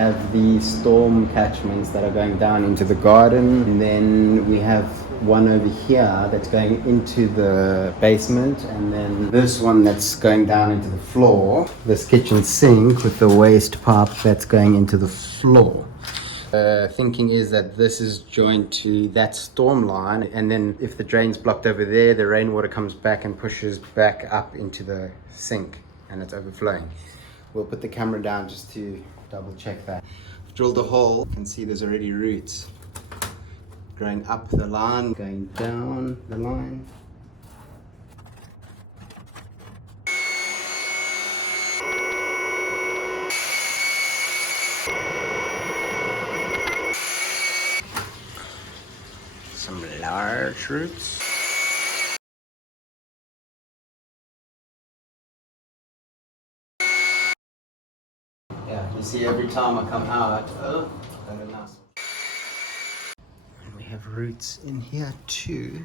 have the storm catchments that are going down into the garden, and then we have one over here that's going into the basement, and then this one that's going down into the floor, this kitchen sink with the waste pipe that's going into the floor. Thinking is that this is joined to that storm line, and then if the drain's blocked over there, the rainwater comes back and pushes back up into the sink and it's overflowing. We'll put the camera down just to double check that. I've drilled a hole. You can see there's already roots growing up the line, going down the line. Some large roots. Yeah, you see every time I come out, and we have roots in here too.